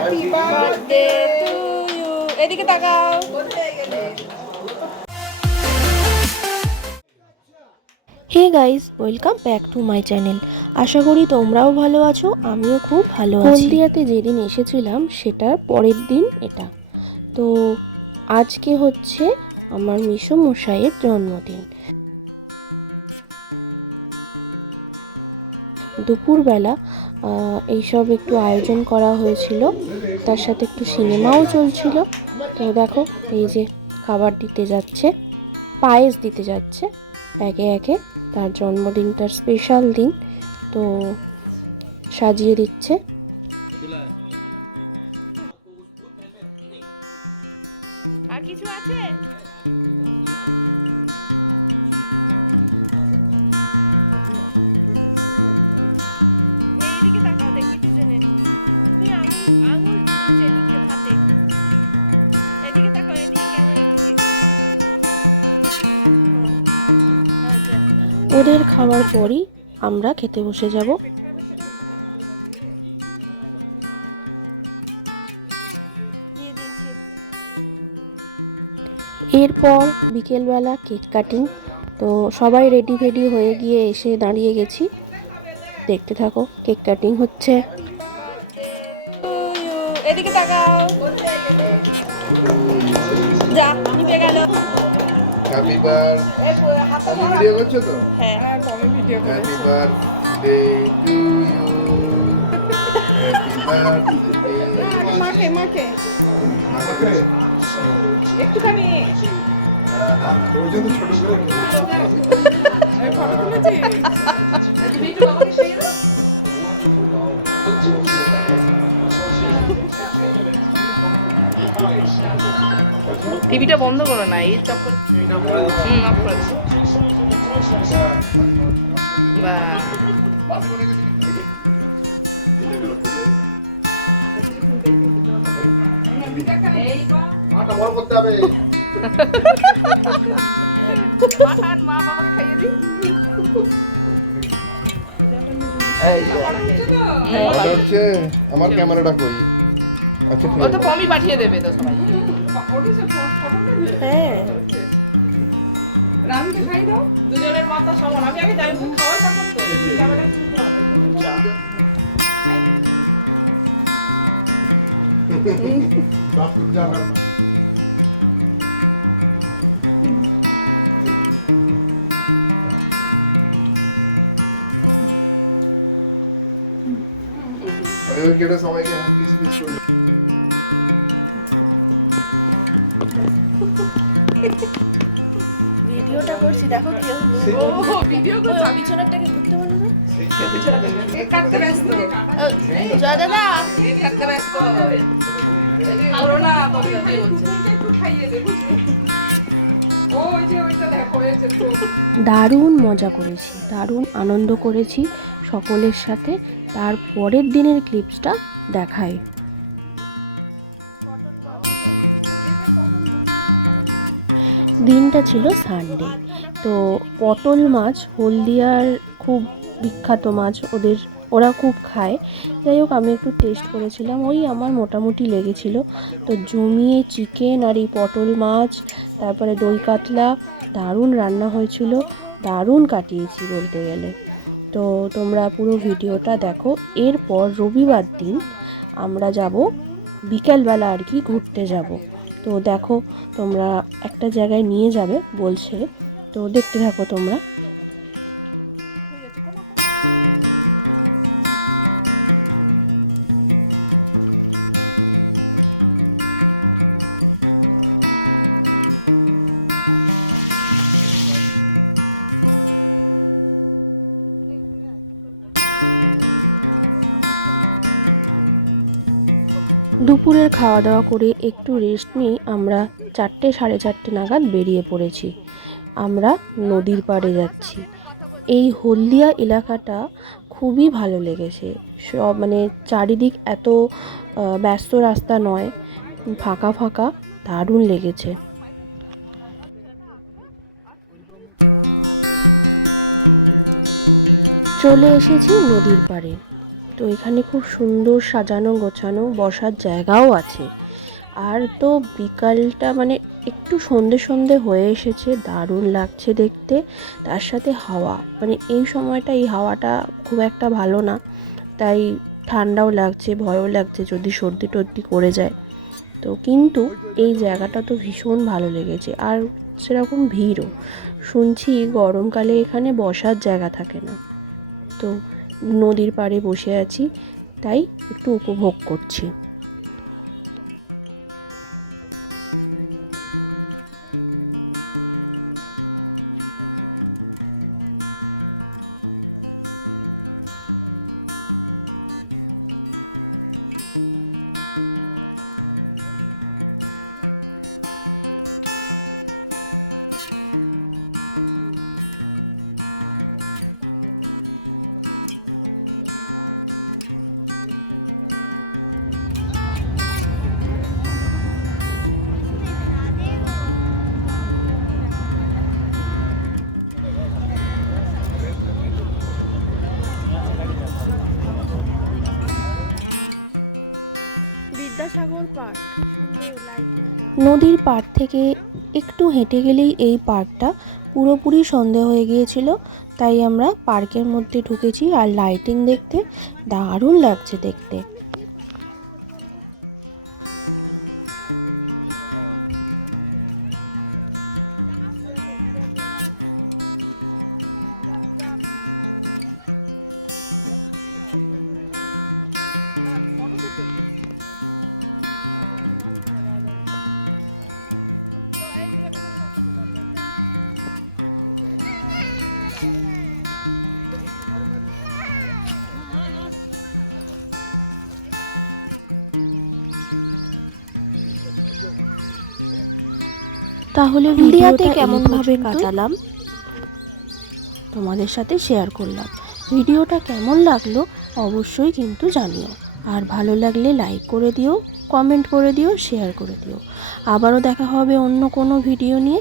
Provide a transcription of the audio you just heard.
Happy birthday to you. এদিকে তাকাও। Hey guys, welcome back to my channel. আশা করি তোমরাও ভালো আছো, আমিও খুব ভালো আছি। হলদিয়াতে যেদিন এসেছিলাম সেটার পরের দিন এটা। তো আজকে হচ্ছে আমার মিশু মশাইয়ের জন্মদিন। দুপুরবেলা এইসব একটু আয়োজন করা হয়েছিল, তার সাথে একটু সিনেমাও চলছিল। তো দেখো, এই যে খাবার দিতে যাচ্ছে, পায়েস দিতে যাচ্ছে একে একে। তার জন্মদিনটার স্পেশাল দিন, তো সাজিয়ে দিচ্ছে। আর কিছু আছে? ওদের খাওয়ার পরই আমরা খেতে বসে যাব। এরপর বিকেলবেলা কেক কাটিং। তো সবাই রেডি হয়ে গিয়ে এসে দাঁড়িয়ে গেছি, দেখতে থাকো। কেক কাটিং হচ্ছে। এদিকে তাকাও। যা নিভে গেল। Happy birthday. ভিডিও করছো তো? হ্যাঁ, আমি ভিডিও হ্যাপি করছি। Birthday to you. Happy birthday. মাকে একটুখানি টিভিটা বন্ধ করো না, এই চক্কর। করতে হবে। আমার ক্যামেরাটা কই? আচ্ছা, ও তো কমই পাঠিয়ে দেবে তো সবাই। হ্যাঁ, রানুকে খাই দাও, দুজনের মাথা সমান। আমি আগে যাই খাওয়া দাওয়া কেটে সবাইকে মিস মিস ভিডিওটা করছি, দেখো। ও ভিডিও করছো? পিছনেরটাকে করতে পারবো না? কেক কাটতে ব্যস্ত। জানে না। কেক কাটতে ব্যস্ত। ভালো না তবে খাই হচ্ছে। একটু খাইয়ে দে। ওই যে ওইটা দেখো, এই যে দারুণ মজা করেছি, দারুণ আনন্দ করেছি সকলের সাথে। তার পরের দিনের ক্লিপসটা দেখাই। দিনটা ছিল সানডে। তো পটল মাছ হলদিয়ার খুব বিখ্যাত মাছ, ওরা খুব খায়। যাই হোক, আমি একটু টেস্ট করেছিলাম, ওই আমার মোটামুটি লেগেছিল। তো জমিয়ে চিকেন আর এই পটল মাছ, তারপরে দই কাতলা, দারুণ রান্না হয়েছিল, দারুণ কাটিয়েছি বলতে গেলে। তো তোমরা পুরো ভিডিওটা দেখো। এরপর রবিবার দিন আমরা যাব বিকেলবেলা আর কি, ঘুরতে যাব। তো দেখো, তোমরা একটা জায়গায় নিয়ে যাবে বলছে, তো দেখতে থাকো তোমরা। দুপুরের খাওয়া দাওয়া করে একটু রেস্ট নিয়ে আমরা 4টে সাড়ে 4টে নাগাদ বেরিয়ে পড়েছি। আমরা নদীর পাড়ে যাচ্ছি। এই হলদিয়া এলাকাটা খুবই ভালো লেগেছে। সব মানে চারিদিক এত ব্যস্ত রাস্তা নয়, ফাঁকা ফাঁকা, দারুণ লেগেছে। চলে এসেছি নদীর পাড়ে। তো এখানে খুব সুন্দর সাজানো গোছানো, বসার জায়গাও আছে। আর তো বিকালটা মানে একটু সন্ধে সন্ধে হয়ে এসেছে, দারুণ লাগছে দেখতে। তার সাথে হাওয়া, মানে এই সময়টা এই হাওয়াটা খুব একটা ভালো না, তাই ঠান্ডাও লাগছে, ভয়ও লাগছে যদি সর্দি টর্দি করে যায়। তো কিন্তু এই জায়গাটা তো ভীষণ ভালো লেগেছে, আর সেরকম ভিড়ও। শুনছি গরমকালে এখানে বসার জায়গা থাকে না। তো নদীর পাড়ে বসে আছি, তাই একটু উপভোগ করছি। বিদ্যাসাগর পার্ক, নদীর পাড় থেকে একটু হেঁটে গেলেই এই পার্কটা। পুরোপুরি সন্ধে হয়ে গিয়েছিল, তাই আমরা পার্কের মধ্যে ঢুকেছি। আর লাইটিং দেখতে দারুণ লাগছে দেখতে। তাহলে ভিডিওতে কেমনভাবে কাটালাম তোমাদের সাথে শেয়ার করলাম। ভিডিওটা কেমন লাগলো অবশ্যই কিন্তু জানিও। আর ভালো লাগলে লাইক করে দিও, কমেন্ট করে দিও, শেয়ার করে দিও। আবারও দেখা হবে অন্য কোনো ভিডিও নিয়ে।